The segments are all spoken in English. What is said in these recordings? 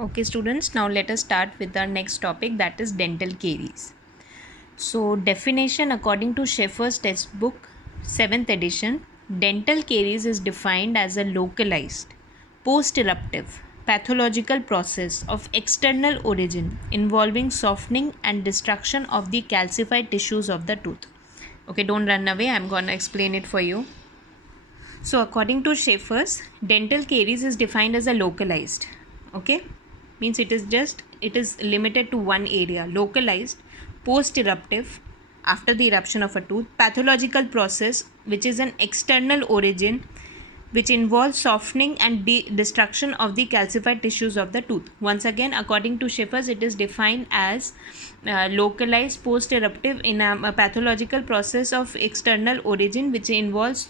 Okay, students, now let us start with our next topic, that is dental caries. So, definition according to Schaeffer's textbook, 7th edition, dental caries is defined as a localized, post eruptive, pathological process of external origin involving softening and destruction of the calcified tissues of the tooth. Okay, don't run away, I'm gonna explain it for you. So, according to Schaeffer's, dental caries is defined as a localized. Okay, means it is limited to one area, localized, post eruptive, after the eruption of a tooth, pathological process which is an external origin which involves softening and destruction of the calcified tissues of the tooth. Once again, according to Schaeffer's, it is defined as localized post-eruptive in a pathological process of external origin which involves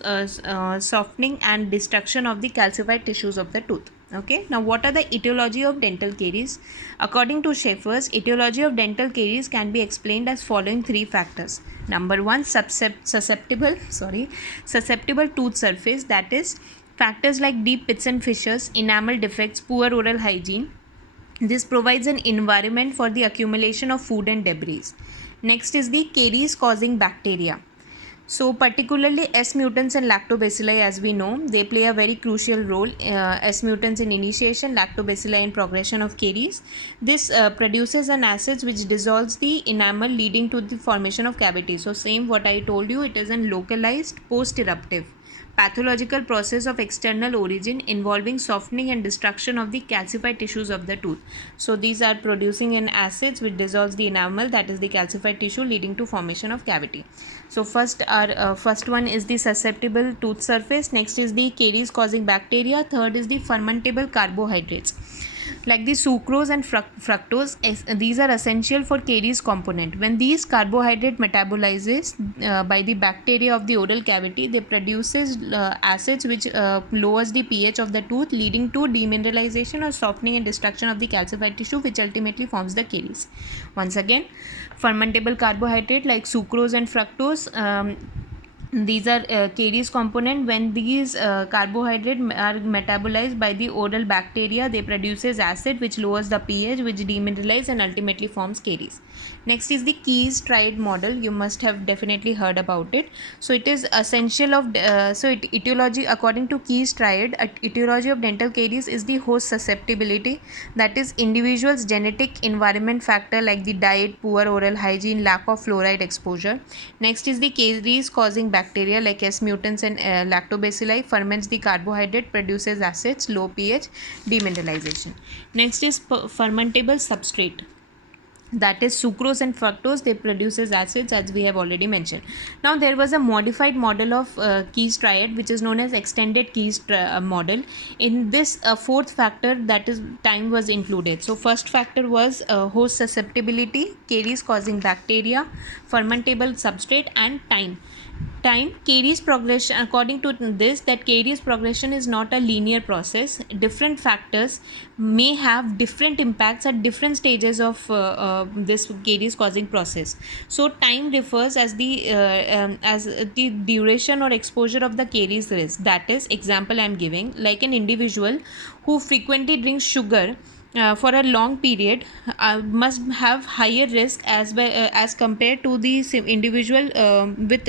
softening and destruction of the calcified tissues of the tooth. Okay, now what are the etiology of dental caries? According to Schaeffer's, etiology of dental caries can be explained as following three factors. Number one, susceptible tooth surface, that is factors like deep pits and fissures, enamel defects, poor oral hygiene. This provides an environment for the accumulation of food and debris. Next is the caries causing bacteria. So particularly S mutants and lactobacilli, as we know, they play a very crucial role. S mutants in initiation, lactobacilli in progression of caries. This produces an acid which dissolves the enamel, leading to the formation of cavity. So same what I told you, it is a localized post-eruptive pathological process of external origin involving softening and destruction of the calcified tissues of the tooth. So these are producing an acid which dissolves the enamel, that is the calcified tissue, leading to formation of cavity. So first one is the susceptible tooth surface, next is the caries causing bacteria, third is the fermentable carbohydrates like the sucrose and fructose. These are essential for caries component. When these carbohydrate metabolizes by the bacteria of the oral cavity, they produces acids which lowers the pH of the tooth, leading to demineralization or softening and destruction of the calcified tissue, which ultimately forms the caries. Once again, fermentable carbohydrate like sucrose and fructose, these are caries component. When these carbohydrates are metabolized by the oral bacteria, they produces acid which lowers the pH, which demineralize and ultimately forms caries. Next is the Caries triad model. You must have definitely heard about it. So it is essential of etiology according to Caries triad. Etiology of dental caries is the host susceptibility, that is individual's genetic environment factor like the diet, poor oral hygiene, lack of fluoride exposure. Next is the caries causing bacteria like S mutants and lactobacilli ferments the carbohydrate, produces acids, low pH, demineralization. Next is fermentable substrate, that is sucrose and fructose. They produces acids, as we have already mentioned. Now there was a modified model of Caries triad which is known as extended Caries model. In this fourth factor, that is time, was included. So first factor was host susceptibility, caries causing bacteria, fermentable substrate, and time. Caries progression, according to this, that caries progression is not a linear process. Different factors may have different impacts at different stages of this caries causing process. So time refers as the duration or exposure of the caries risk. That is, example I am giving, like an individual who frequently drinks sugar for a long period must have higher risk as compared to the individual with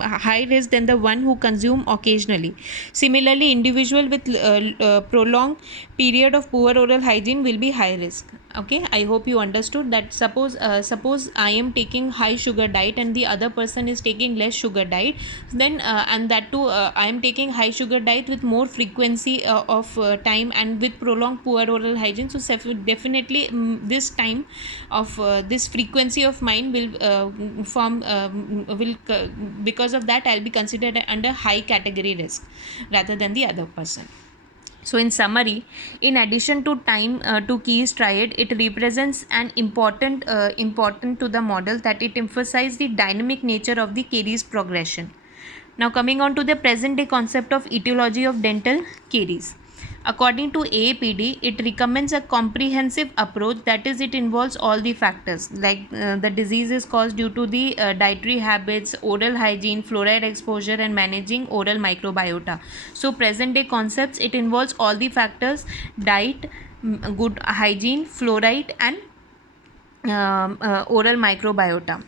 high risk than the one who consume occasionally. Similarly, individual with prolonged period of poor oral hygiene will be high risk. Okay, I hope you understood that. Suppose I am taking high sugar diet and the other person is taking less sugar diet, then and that too I am taking high sugar diet with more frequency of time and with prolonged poor oral hygiene. So definitely this time of this frequency of mine will because of that I'll be considered under high category risk rather than the other person. So in summary, in addition to time to Caries triad, it represents an important to the model that it emphasizes the dynamic nature of the caries progression. Now coming on to the present day concept of etiology of dental caries. According to AAPD, it recommends a comprehensive approach, that is, it involves all the factors like the disease is caused due to the dietary habits, oral hygiene, fluoride exposure, and managing oral microbiota. So present day concepts, it involves all the factors: diet, good hygiene, fluoride, and oral microbiota.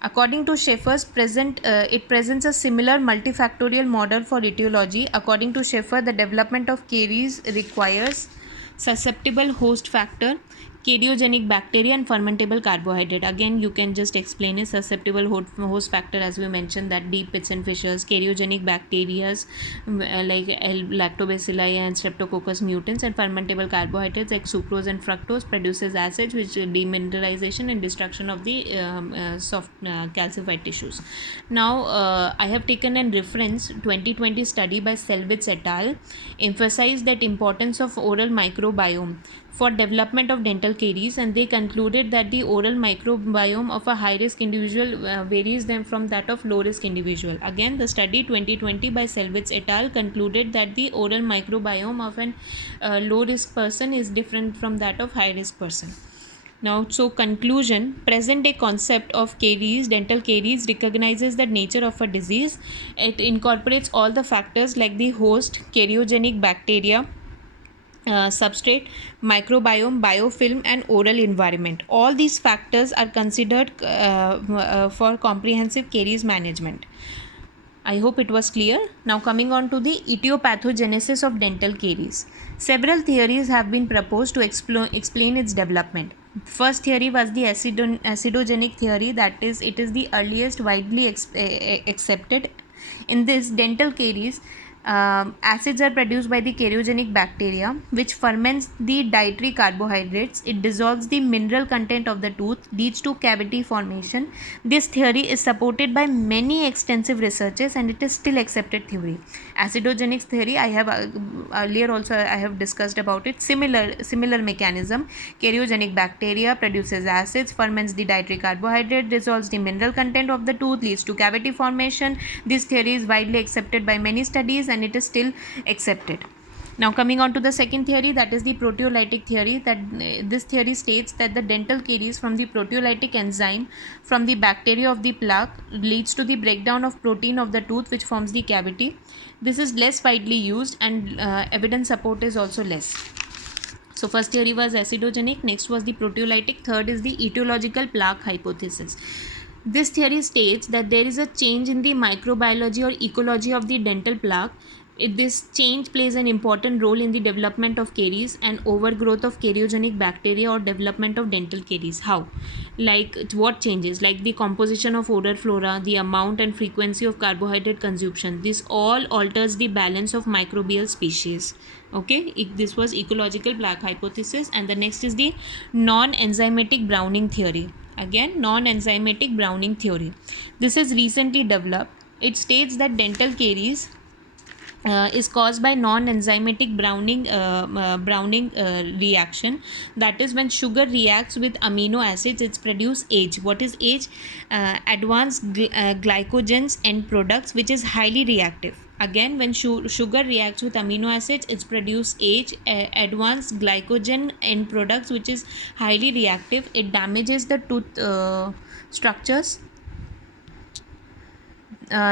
According to Schaeffer's it presents a similar multifactorial model for etiology. According to Schaeffer, the development of caries requires susceptible host factor, cariogenic bacteria, and fermentable carbohydrate. Again, you can just explain it. Susceptible host factor, as we mentioned, that deep pits and fissures, cariogenic bacteria like lactobacilli and streptococcus mutans, and fermentable carbohydrates like sucrose and fructose produces acids which demineralization and destruction of the soft calcified tissues. Now, I have taken a reference 2020 study by Selvitz et al. Emphasized that importance of oral microbiome for development of dental caries, and they concluded that the oral microbiome of a high risk individual varies them from that of low risk individual. Again, the study 2020 by Selvitz et al. Concluded that the oral microbiome of an low risk person is different from that of high risk person. Now, so conclusion, present day concept of caries, dental caries, recognizes the nature of a disease. It incorporates all the factors like the host, cariogenic bacteria, substrate, microbiome, biofilm, and oral environment. All these factors are considered for comprehensive caries management. I hope it was clear. Now coming on to the etiopathogenesis of dental caries. Several theories have been proposed to explain its development. First theory was the acidogenic theory, that is, it is the earliest widely accepted. In this, dental caries, acids are produced by the cariogenic bacteria which ferments the dietary carbohydrates. It dissolves the mineral content of the tooth, leads to cavity formation. This theory is supported by many extensive researches and it is still accepted theory. Acidogenic theory, I have earlier also I have discussed about it. Similar mechanism. Cariogenic bacteria produces acids, ferments the dietary carbohydrate, dissolves the mineral content of the tooth, leads to cavity formation. This theory is widely accepted by many studies and it is still accepted. Now coming on to the second theory, that is the proteolytic theory. That this theory states that the dental caries from the proteolytic enzyme from the bacteria of the plaque leads to the breakdown of protein of the tooth which forms the cavity. This is less widely used and evidence support is also less. So first theory was acidogenic, next was the proteolytic, third is the etiological plaque hypothesis. This theory states that there is a change in the microbiology or ecology of the dental plaque. This change plays an important role in the development of caries and overgrowth of cariogenic bacteria or development of dental caries. How? Like what changes? Like the composition of oral flora, the amount and frequency of carbohydrate consumption. This all alters the balance of microbial species. Okay, this was ecological plaque hypothesis, and the next is the non-enzymatic browning theory. Again, non-enzymatic browning theory. This is recently developed. It states that dental caries is caused by non-enzymatic browning reaction. That is, when sugar reacts with amino acids, it's produce AGE. What is AGE? Advanced glycogens end products, which is highly reactive. Again, when sugar reacts with amino acids, it's produce AGE, advanced glycogen end products, which is highly reactive. It damages the tooth structures.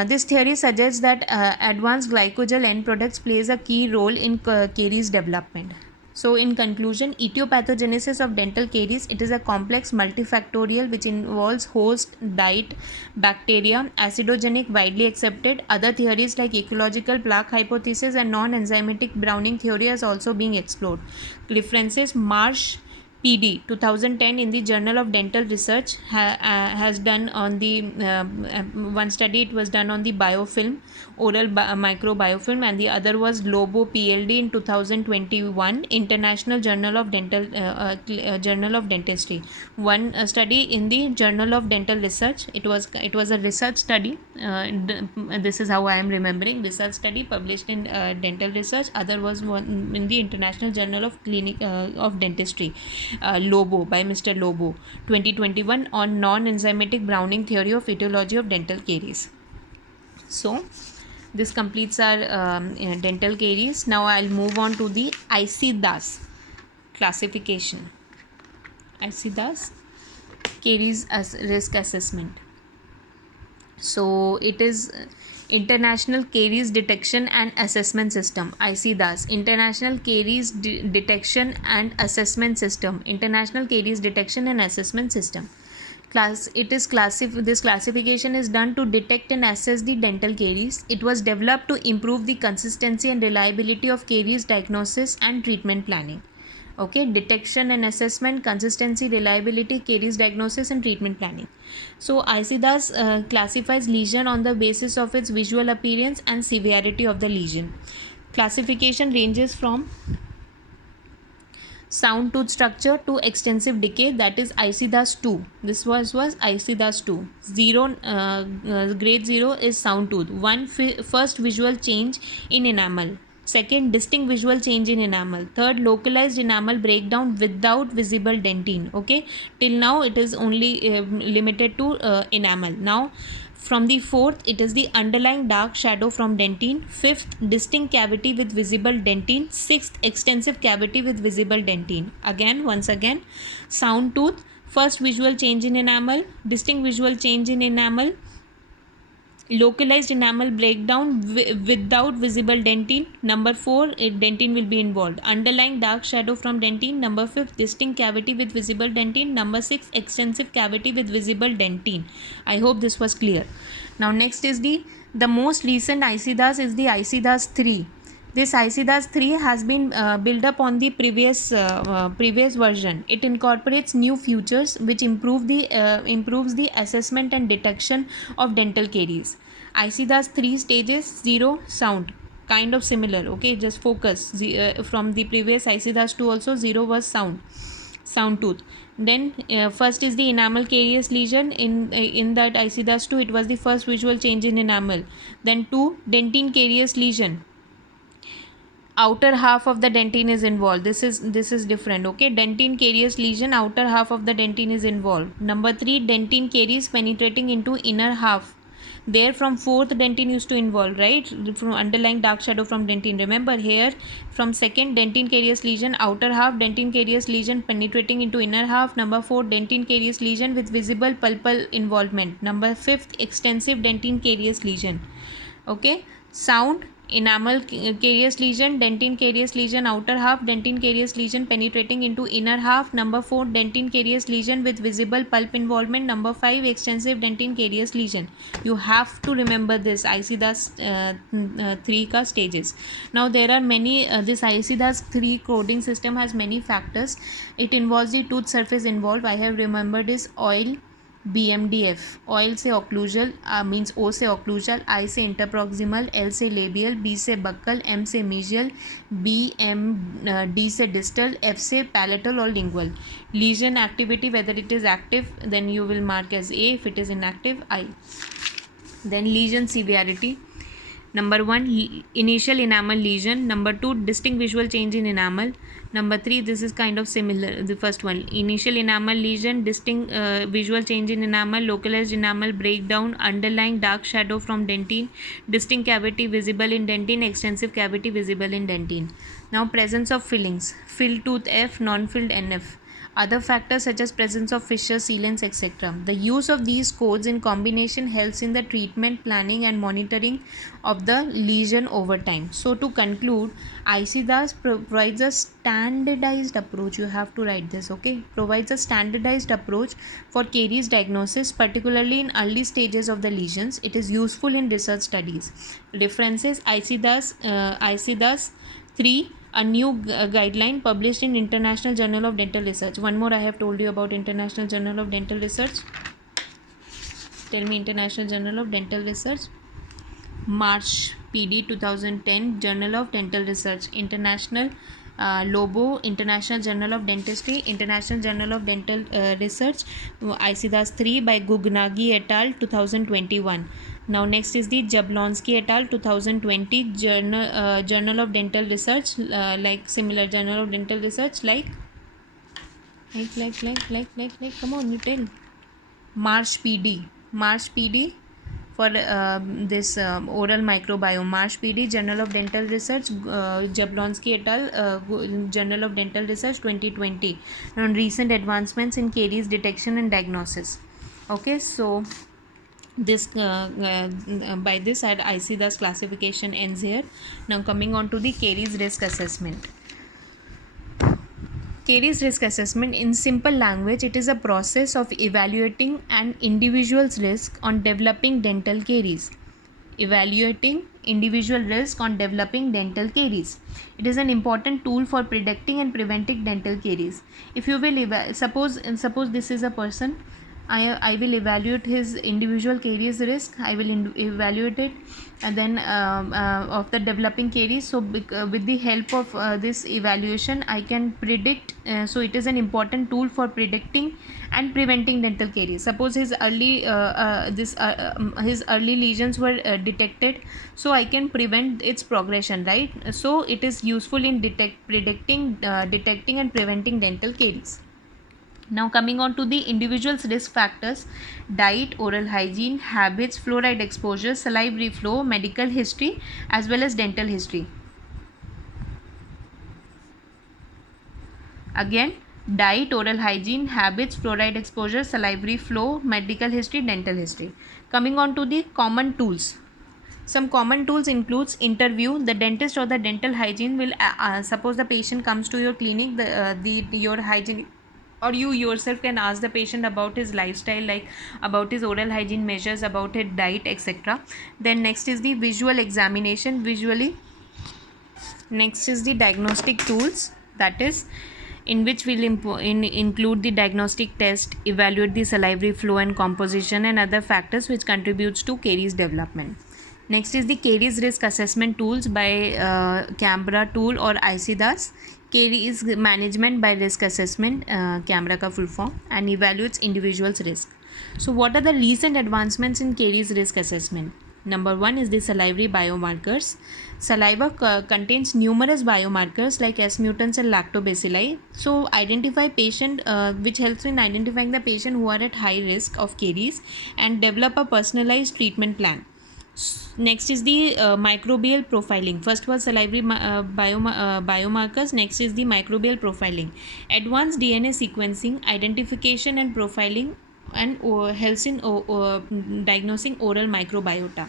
This theory suggests that advanced glycogen end products plays a key role in caries development. So in conclusion, etiopathogenesis of dental caries, it is a complex multifactorial which involves host, diet, bacteria, acidogenic widely accepted. Other theories like ecological plaque hypothesis and non-enzymatic browning theory is also being explored. References: Marsh, PD 2010 in the Journal of Dental Research has done on the one study. It was done on the biofilm, oral microbiofilm, and the other was Lobo PLD in 2021 International Journal of Dental Journal of Dentistry. One study in the Journal of Dental Research. It was a research study. This is how I am remembering. Research study published in Dental Research. Other was one in the International Journal of Clinic of Dentistry. Lobo by Mr. Lobo 2021 on non-enzymatic browning theory of etiology of dental caries. So this completes our dental caries. Now I'll move on to the ICDAS classification. ICDAS, caries as risk assessment. So it is International Caries Detection and Assessment System, ICDAS, International Caries Detection and Assessment System, International Caries Detection and Assessment System. This classification is done to detect and assess the dental caries. It was developed to improve the consistency and reliability of caries diagnosis and treatment planning. Okay, detection and assessment, consistency, reliability, caries diagnosis and treatment planning. So ICDAS classifies lesion on the basis of its visual appearance and severity of the lesion. Classification ranges from sound tooth structure to extensive decay, that is ICDAS 2. This was ICDAS 2. Grade 0 is sound tooth. First, visual change in enamel. Second, distinct visual change in enamel. Third, localized enamel breakdown without visible dentine. Okay, till now it is only limited to enamel. Now from the fourth, it is the underlying dark shadow from dentine. Fifth, distinct cavity with visible dentine. Sixth, extensive cavity with visible dentine. Once again, sound tooth, first visual change in enamel, distinct visual change in enamel, localized enamel breakdown without visible dentine. Number 4, dentine will be involved. Underlying dark shadow from dentine. Number 5, distinct cavity with visible dentine. Number 6, extensive cavity with visible dentine. I hope this was clear. Now next is the most recent ICDAS is the ICDAS 3. This ICDAS 3 has been built up on the previous version. It incorporates new features which improves the assessment and detection of dental caries. ICDAS 3 stages: 0, sound, kind of similar. Okay, just focus. From the previous ICDAS 2 also, 0 was sound tooth. Then first is the enamel carious lesion. In that ICDAS 2, it was the first visual change in enamel. Then 2, dentine carious lesion. Outer half of the dentine is involved. This is different. Okay, dentine carious lesion, outer half of the dentine is involved. Number 3, dentine caries penetrating into inner half. There from fourth, dentine used to involve, right? From underlying dark shadow from dentine. Remember here, from second, dentine carious lesion, outer half, dentine carious lesion penetrating into inner half. Number 4, dentine carious lesion with visible pulpal involvement. Number 5, extensive dentine carious lesion. Okay, sound, enamel carious lesion, dentine carious lesion, outer half, dentine carious lesion penetrating into inner half. Number 4, dentine carious lesion with visible pulp involvement. Number 5, extensive dentine carious lesion. You have to remember this ICDAS 3 ka stages. Now there are many, this ICDAS 3 coding system has many factors. It involves the tooth surface involved. I have remembered is oil, BMDF. Oil से occlusal means O से occlusal, I से interproximal, L से labial, B से buccal, M से mesial, D से distal, F से palatal or lingual. Lesion activity, whether it is active, then you will mark as A. If it is inactive, I. Then lesion severity. Number 1, initial enamel lesion. Number 2, distinct visual change in enamel. Number 3, this is kind of similar, the first one. Initial enamel lesion, distinct visual change in enamel, localized enamel breakdown, underlying dark shadow from dentine, distinct cavity visible in dentine, extensive cavity visible in dentine. Now presence of fillings, filled tooth F, non-filled NF. Other factors such as presence of fissures, sealants, etc. The use of these codes in combination helps in the treatment planning and monitoring of the lesion over time. So to conclude, ICDAS provides a standardized approach. You have to write this, okay? Provides a standardized approach for caries diagnosis, particularly in early stages of the lesions. It is useful in research studies. References: ICDAS 3, a new guideline published in International Journal of Dental Research. One more I have told you about International Journal of Dental Research. Tell me, International Journal of Dental Research. March PD 2010, Journal of Dental Research. International Lobo, International Journal of Dentistry, International Journal of Dental Research, ICDAS 3 by Gugnagi et al. 2021. Now next is the Jablonski et al. 2020, Journal of Dental Research, like similar Journal of Dental Research, like come on, you tell. March PD for this oral microbiome. March PD, Journal of Dental Research, Jablonski et al., Journal of Dental Research 2020, on recent advancements in caries detection and diagnosis. Okay, so This by this I see this classification ends here. Now coming on to the caries risk assessment. Caries risk assessment, in simple language, it is a process of evaluating an individual's risk on developing dental caries. Evaluating individual risk on developing dental caries. It is an important tool for predicting and preventing dental caries. If you will suppose this is a person, I will evaluate his individual caries risk. I will evaluate it, and then of the developing caries. So with the help of this evaluation, I can predict. So it is an important tool for predicting and preventing dental caries. Suppose his his early lesions were detected, so I can prevent its progression, right? So it is useful in detecting and preventing dental caries. Now coming on to the individual's risk factors: diet, oral hygiene, habits, fluoride exposure, salivary flow, medical history, as well as dental history. Again, diet, oral hygiene, habits, fluoride exposure, salivary flow, medical history, dental history. Coming on to the common tools. Some common tools includes interview. The dentist or the dental hygiene will suppose the patient comes to your clinic, your hygiene, or you yourself can ask the patient about his lifestyle, like about his oral hygiene measures, about his diet, etc. Then next is the visual examination. Next is the diagnostic tools, that is in which we'll include the diagnostic test, evaluate the salivary flow and composition and other factors which contributes to caries development. Next is the caries risk assessment tools by camera tool or ICDAS. Caries management by risk assessment, camera ka full form, and evaluates individual's risk. So what are the recent advancements in caries risk assessment? Number one is the salivary biomarkers. Saliva contains numerous biomarkers like S mutants and lactobacilli. So identify patient, which helps in identifying the patient who are at high risk of caries and develop a personalized treatment plan. Next is the microbial profiling. First was salivary biomarkers. Next is the microbial profiling. Advanced DNA sequencing, identification and profiling, and helps in diagnosing oral microbiota.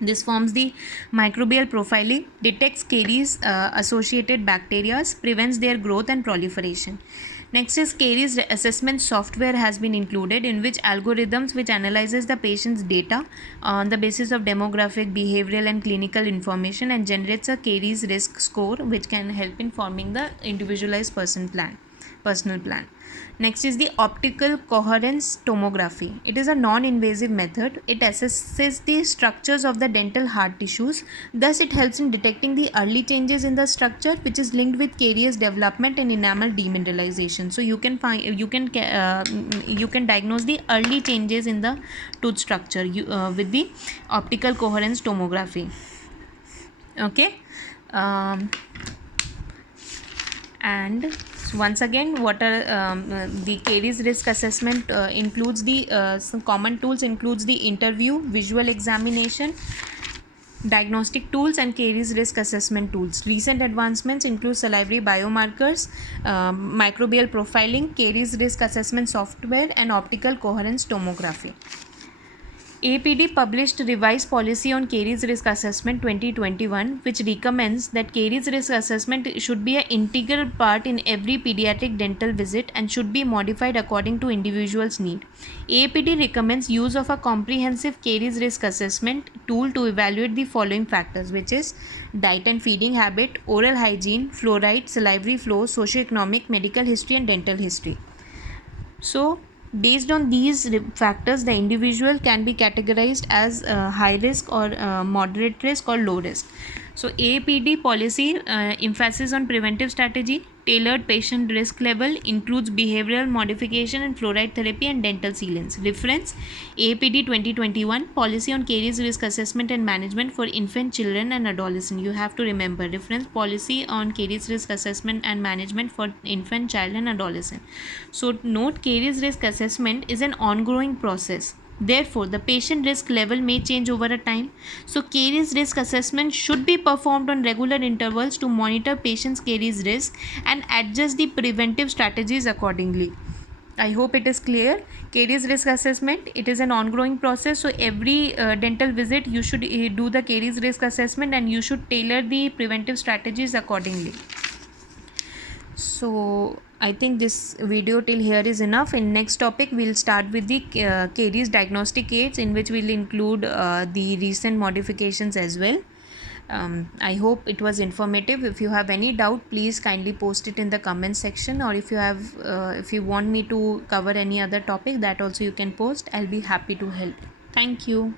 This forms the microbial profiling, detects caries associated bacteria, prevents their growth and proliferation. Next is caries assessment software has been included, in which algorithms which analyzes the patient's data on the basis of demographic, behavioral and clinical information and generates a caries risk score which can help in forming the individualized personal plan. Next is the optical coherence tomography. It is a non-invasive method. It assesses the structures of the dental hard tissues. Thus, it helps in detecting the early changes in the structure, which is linked with caries development and enamel demineralization. So you can diagnose the early changes in the tooth structure with the optical coherence tomography. Okay. And once again, what are the caries risk assessment includes the some common tools includes the interview, visual examination, diagnostic tools and caries risk assessment tools. Recent advancements include salivary biomarkers, microbial profiling, caries risk assessment software and optical coherence tomography. APD published revised policy on caries risk assessment 2021, which recommends that caries risk assessment should be an integral part in every pediatric dental visit and should be modified according to individual's need. APD recommends use of a comprehensive caries risk assessment tool to evaluate the following factors, which is diet and feeding habit, oral hygiene, fluoride, salivary flow, socioeconomic, medical history and dental history. So based on these factors, the individual can be categorized as high risk or moderate risk or low risk. So APD policy emphasis on preventive strategy, tailored patient risk level, includes behavioral modification and fluoride therapy and dental sealants. Reference: APD 2021 policy on caries risk assessment and management for infant, children and adolescent. You have to remember, reference policy on caries risk assessment and management for infant, child and adolescent. So note, caries risk assessment is an ongoing process. Therefore, the patient risk level may change over a time. So, caries risk assessment should be performed on regular intervals to monitor patients' caries risk and adjust the preventive strategies accordingly. I hope it is clear. Caries risk assessment, it is an ongoing process. So every dental visit, you should do the caries risk assessment, and you should tailor the preventive strategies accordingly. So I think this video till here is enough. In next topic, we'll start with the caries diagnostic aids, in which we'll include the recent modifications as well. I hope it was informative. If you have any doubt, please kindly post it in the comment section, or if you want me to cover any other topic, that also you can post. I'll be happy to help. Thank you.